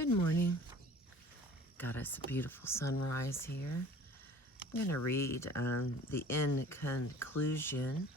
Good morning. Got us a beautiful sunrise here. I'm going to read the in conclusion.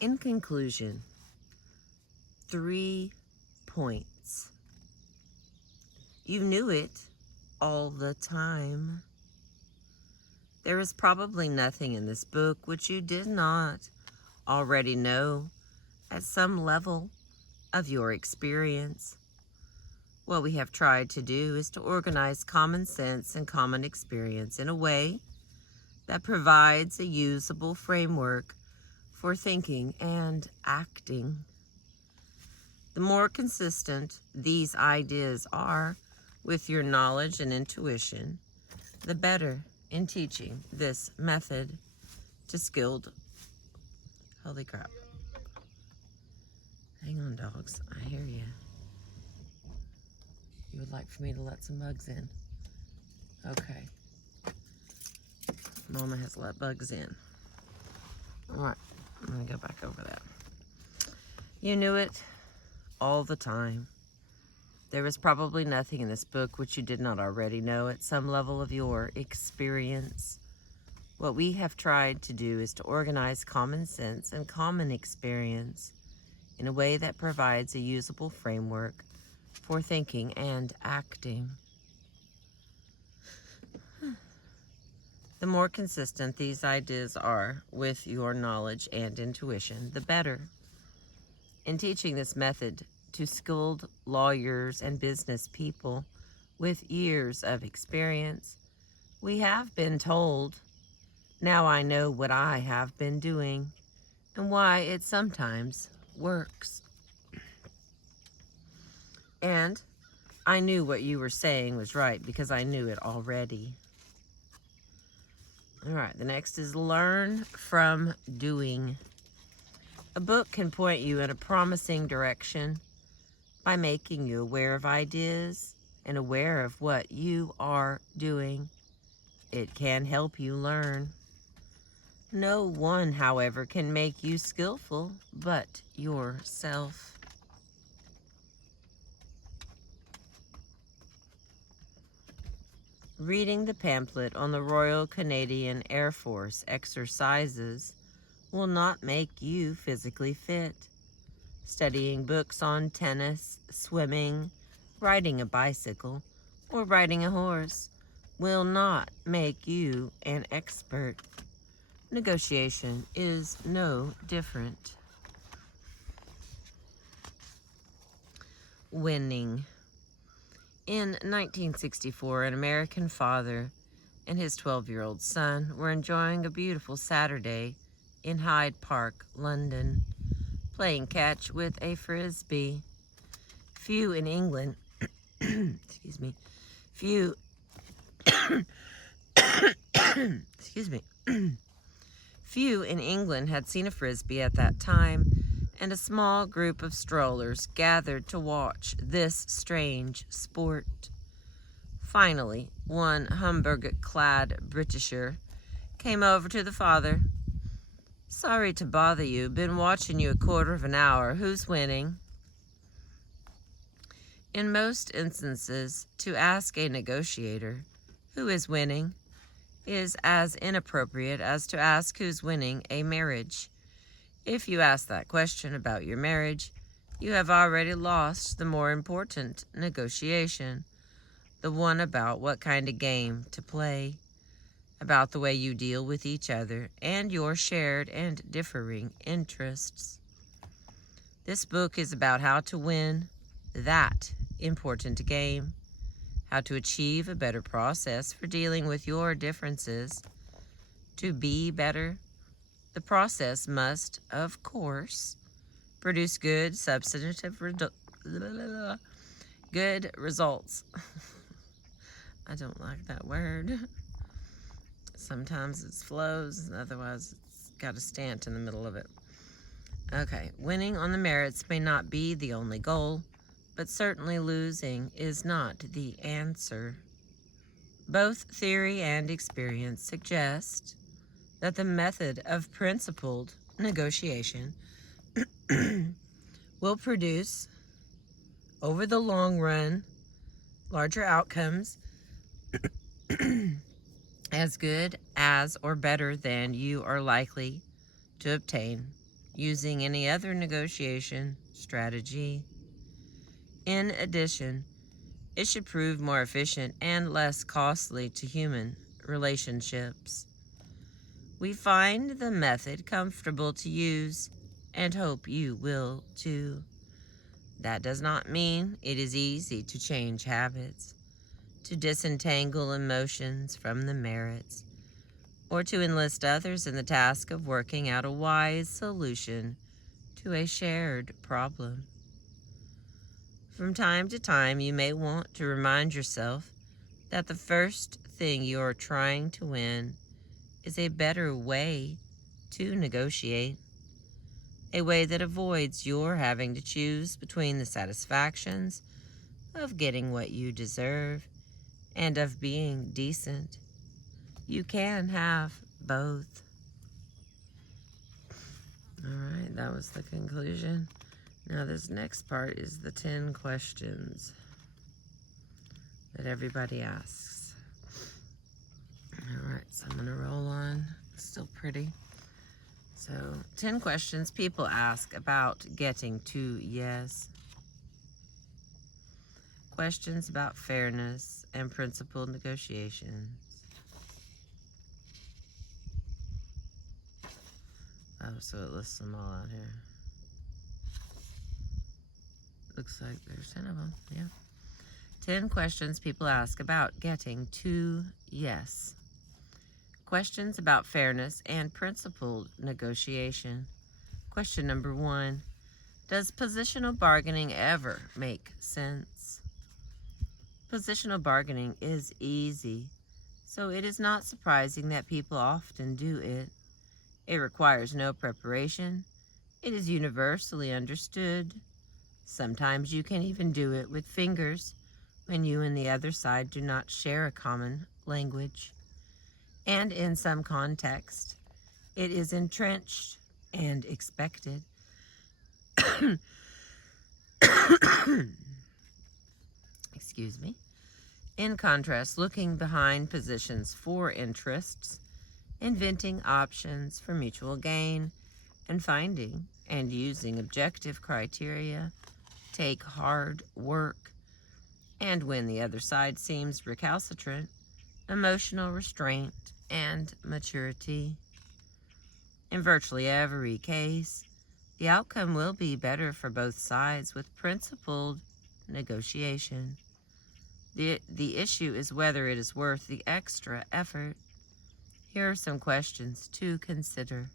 In conclusion, 3 points. You knew it all the time. There is probably nothing in this book which you did not already know at some level of your experience. What we have tried to do is to organize common sense and common experience in a way that provides a usable framework for thinking and acting. The more consistent these ideas are with your knowledge and intuition, the better in teaching this method to skilled... Holy crap. Hang on, dogs. I hear you. You would like for me to let some bugs in. Okay. Mama has let bugs in. All right, I'm gonna go back over that. You knew it all the time. There is probably nothing in this book which you did not already know at some level of your experience. What we have tried to do is to organize common sense and common experience in a way that provides a usable framework for thinking and acting. The more consistent these ideas are with your knowledge and intuition, the better. In teaching this method to skilled lawyers and business people with years of experience, we have been told, now I know what I have been doing and why it sometimes works. And I knew what you were saying was right because I knew it already. All right, the next is learn from doing. A book can point you in a promising direction by making you aware of ideas and aware of what you are doing. It can help you learn. No one, however, can make you skillful but yourself. Reading the pamphlet on the Royal Canadian Air Force exercises will not make you physically fit. Studying books on tennis, swimming, riding a bicycle, or riding a horse will not make you an expert. Negotiation is no different. Winning. In 1964, an American father and his 12-year-old son were enjoying a beautiful Saturday in Hyde Park, London, playing catch with a frisbee. Few in England, excuse me, few in England had seen a frisbee at that time, and a small group of strollers gathered to watch this strange sport. Finally, one Hamburg-clad Britisher came over to the father. Sorry to bother you. Been watching you a quarter of an hour. Who's winning? In most instances, to ask a negotiator who is winning is as inappropriate as to ask who's winning a marriage. If you ask that question about your marriage, you have already lost the more important negotiation, the one about what kind of game to play, about the way you deal with each other and your shared and differing interests. This book is about how to win that important game, how to achieve a better process for dealing with your differences. To be better, the process must, of course, produce good, substantive, good results. I don't like that word. Sometimes it flows, otherwise it's got a stant in the middle of it. Okay, winning on the merits may not be the only goal, but certainly losing is not the answer. Both theory and experience suggest that the method of principled negotiation will produce over the long run, larger outcomes as good as or better than you are likely to obtain using any other negotiation strategy. In addition, it should prove more efficient and less costly to human relationships. We find the method comfortable to use and hope you will too. That does not mean it is easy to change habits, to disentangle emotions from the merits, or to enlist others in the task of working out a wise solution to a shared problem. From time to time, you may want to remind yourself that the first thing you are trying to win is a better way to negotiate, a way that avoids your having to choose between the satisfactions of getting what you deserve and of being decent. You can have both. All right, that was the conclusion. Now this next part is the 10 questions that everybody asks. All right, so I'm gonna roll on. It's still pretty. So 10 questions people ask about getting to yes. Questions about fairness and principled negotiations. Oh, so it lists them all out here. Looks like there's 10 of them, yeah. 10 questions people ask about getting to yes. Questions about fairness and principled negotiation. Question number 1. Does positional bargaining ever make sense? Positional bargaining is easy, so it is not surprising that people often do it. It requires no preparation. It is universally understood. Sometimes you can even do it with fingers when you and the other side do not share a common language. And in some context, it is entrenched and expected. Excuse me. In contrast, looking behind positions for interests, inventing options for mutual gain, and finding and using objective criteria take hard work, and when the other side seems recalcitrant, emotional restraint and maturity. In virtually every case, the outcome will be better for both sides with principled negotiation. The issue is whether it is worth the extra effort. Here are some questions to consider.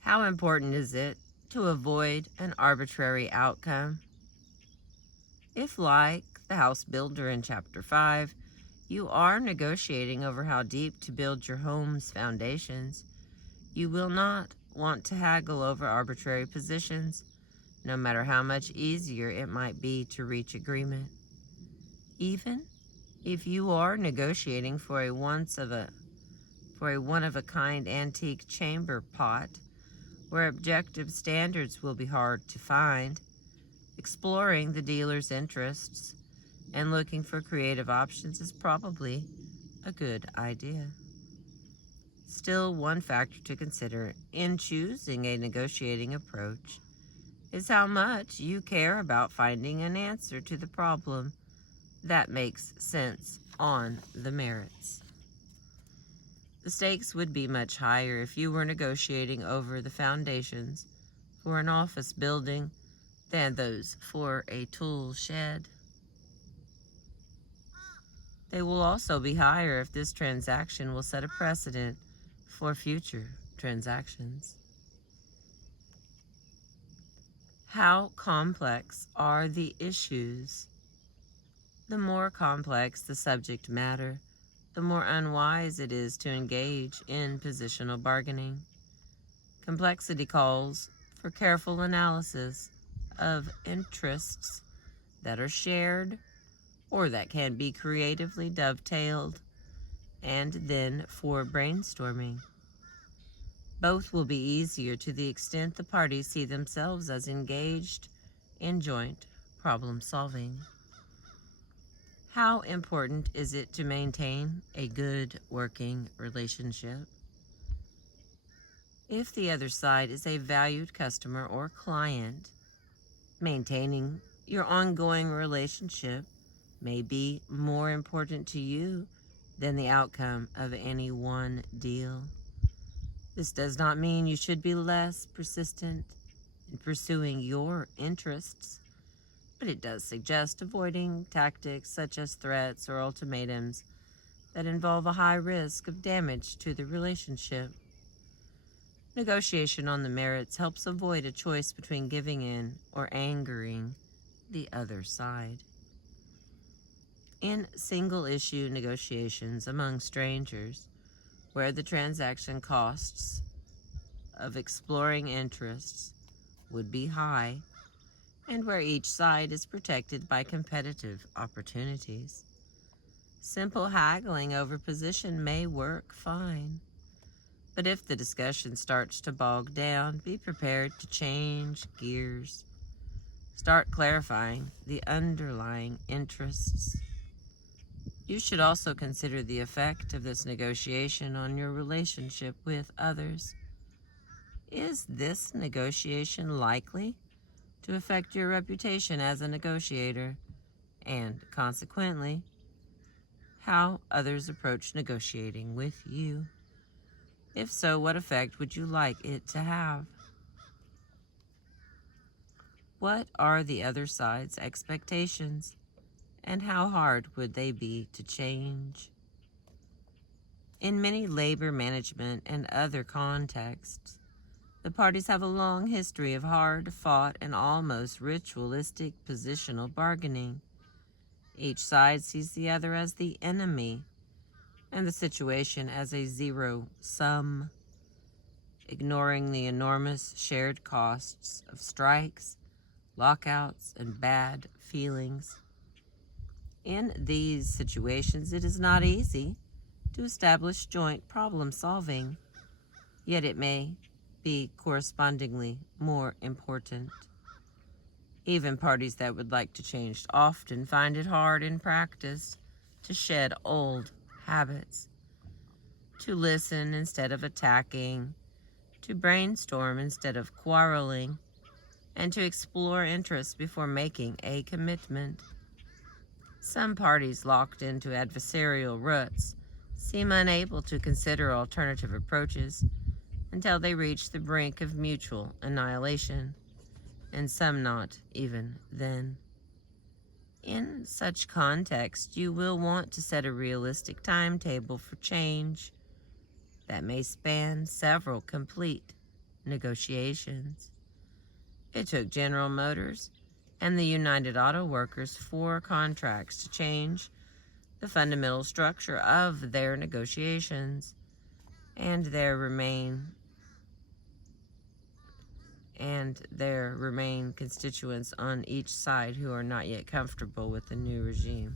How important is it to avoid an arbitrary outcome? If, like the house builder in Chapter 5, you are negotiating over how deep to build your home's foundations, you will not want to haggle over arbitrary positions, no matter how much easier it might be to reach agreement. Even if you are negotiating for a one-of-a-kind antique chamber pot, where objective standards will be hard to find, exploring the dealer's interests and looking for creative options is probably a good idea. Still, one factor to consider in choosing a negotiating approach is how much you care about finding an answer to the problem that makes sense on the merits. The stakes would be much higher if you were negotiating over the foundations for an office building than those for a tool shed. They will also be higher if this transaction will set a precedent for future transactions. How complex are the issues? The more complex the subject matter, the more unwise it is to engage in positional bargaining. Complexity calls for careful analysis of interests that are shared or that can be creatively dovetailed, and then for brainstorming. Both will be easier to the extent the parties see themselves as engaged in joint problem solving. How important is it to maintain a good working relationship? If the other side is a valued customer or client, maintaining your ongoing relationship may be more important to you than the outcome of any one deal. This does not mean you should be less persistent in pursuing your interests, but it does suggest avoiding tactics such as threats or ultimatums that involve a high risk of damage to the relationship. Negotiation on the merits helps avoid a choice between giving in or angering the other side. In single-issue negotiations among strangers, where the transaction costs of exploring interests would be high, and where each side is protected by competitive opportunities, simple haggling over position may work fine. But if the discussion starts to bog down, be prepared to change gears. Start clarifying the underlying interests. You should also consider the effect of this negotiation on your relationship with others. Is this negotiation likely to affect your reputation as a negotiator, and consequently, how others approach negotiating with you? If so, what effect would you like it to have? What are the other side's expectations, and how hard would they be to change? In many labor management and other contexts, the parties have a long history of hard-fought and almost ritualistic positional bargaining. Each side sees the other as the enemy and the situation as a zero sum, ignoring the enormous shared costs of strikes, lockouts, and bad feelings. In these situations, it is not easy to establish joint problem solving, yet it may be correspondingly more important. Even parties that would like to change often find it hard in practice to shed old habits, to listen instead of attacking, to brainstorm instead of quarreling, and to explore interests before making a commitment. Some parties locked into adversarial ruts seem unable to consider alternative approaches until they reach the brink of mutual annihilation, and some not even then. In such context, you will want to set a realistic timetable for change that may span several complete negotiations. It took General Motors and the United Auto Workers 4 contracts to change the fundamental structure of their negotiations, and there remain constituents on each side who are not yet comfortable with the new regime.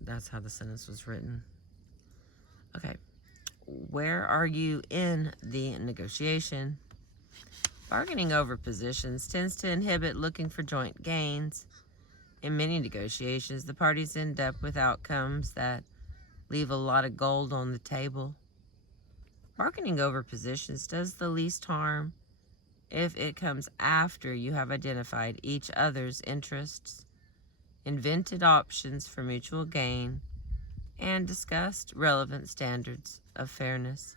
That's how the sentence was written. Okay, where are you in the negotiation? Bargaining over positions tends to inhibit looking for joint gains. In many negotiations, the parties end up with outcomes that leave a lot of gold on the table. Bargaining over positions does the least harm if it comes after you have identified each other's interests, invented options for mutual gain, and discussed relevant standards of fairness.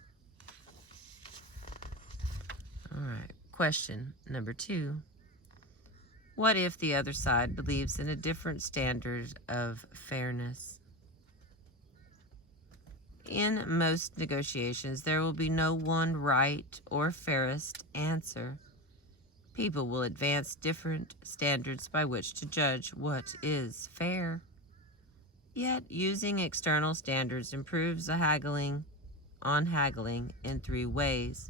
All right, question number 2. What if the other side believes in a different standard of fairness? In most negotiations, there will be no one right or fairest answer. People will advance different standards by which to judge what is fair. Yet, using external standards improves the haggling in 3 ways.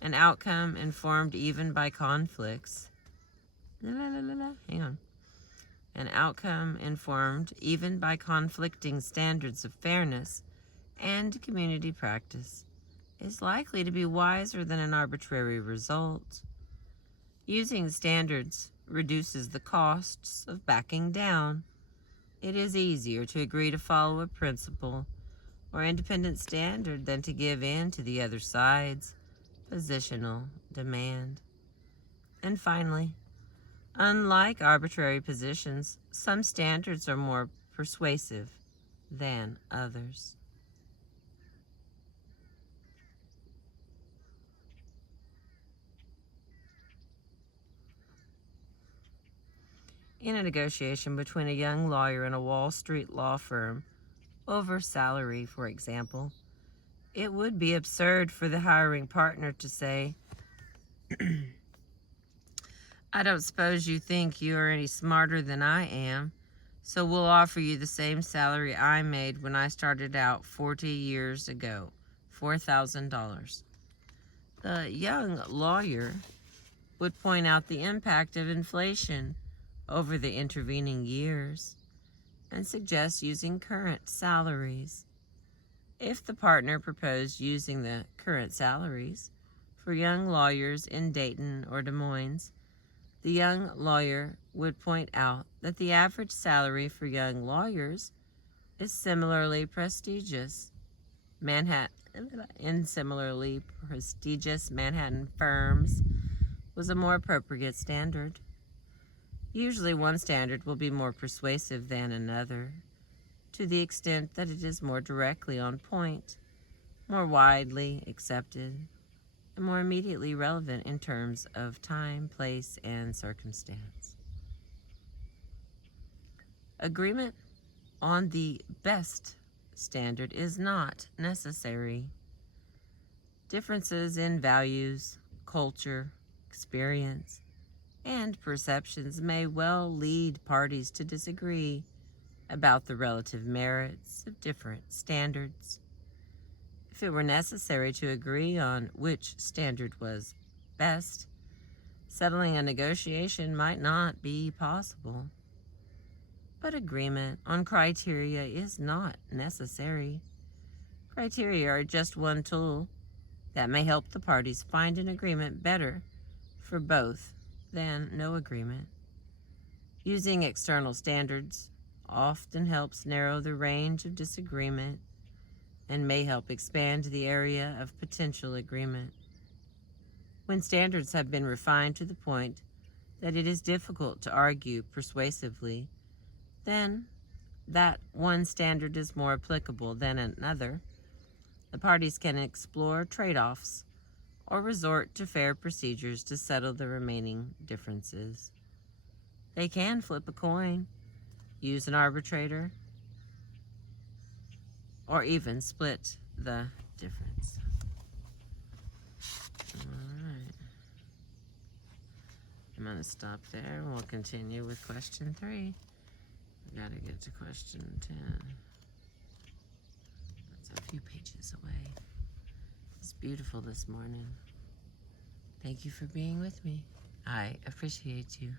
An outcome informed even by conflicts. An outcome informed even by conflicting standards of fairness and community practice is likely to be wiser than an arbitrary result. Using standards reduces the costs of backing down. It is easier to agree to follow a principle or independent standard than to give in to the other side's positional demand. And finally, unlike arbitrary positions, some standards are more persuasive than others. In a negotiation between a young lawyer and a Wall Street law firm over salary, for example, it would be absurd for the hiring partner to say, I don't suppose you think you are any smarter than I am, so we'll offer you the same salary I made when I started out 40 years ago, $4,000. The young lawyer would point out the impact of inflation over the intervening years and suggest using current salaries. If the partner proposed using the current salaries for young lawyers in Dayton or Des Moines, the young lawyer would point out that the average salary for young lawyers is similarly prestigious. Similarly prestigious Manhattan firms was a more appropriate standard. Usually one standard will be more persuasive than another, to the extent that it is more directly on point, more widely accepted, and more immediately relevant in terms of time, place, and circumstance. Agreement on the best standard is not necessary. Differences in values, culture, experience, and perceptions may well lead parties to disagree about the relative merits of different standards. If it were necessary to agree on which standard was best, settling a negotiation might not be possible. But agreement on criteria is not necessary. Criteria are just one tool that may help the parties find an agreement better for both than no agreement. Using external standards often helps narrow the range of disagreement and may help expand the area of potential agreement. When standards have been refined to the point that it is difficult to argue persuasively, then that one standard is more applicable than another. The parties can explore trade-offs or resort to fair procedures to settle the remaining differences. They can flip a coin, use an arbitrator, or even split the difference. Alright. I'm going to stop there and we'll continue with question 3. We got to get to question 10. That's a few pages away. It's beautiful this morning. Thank you for being with me. I appreciate you.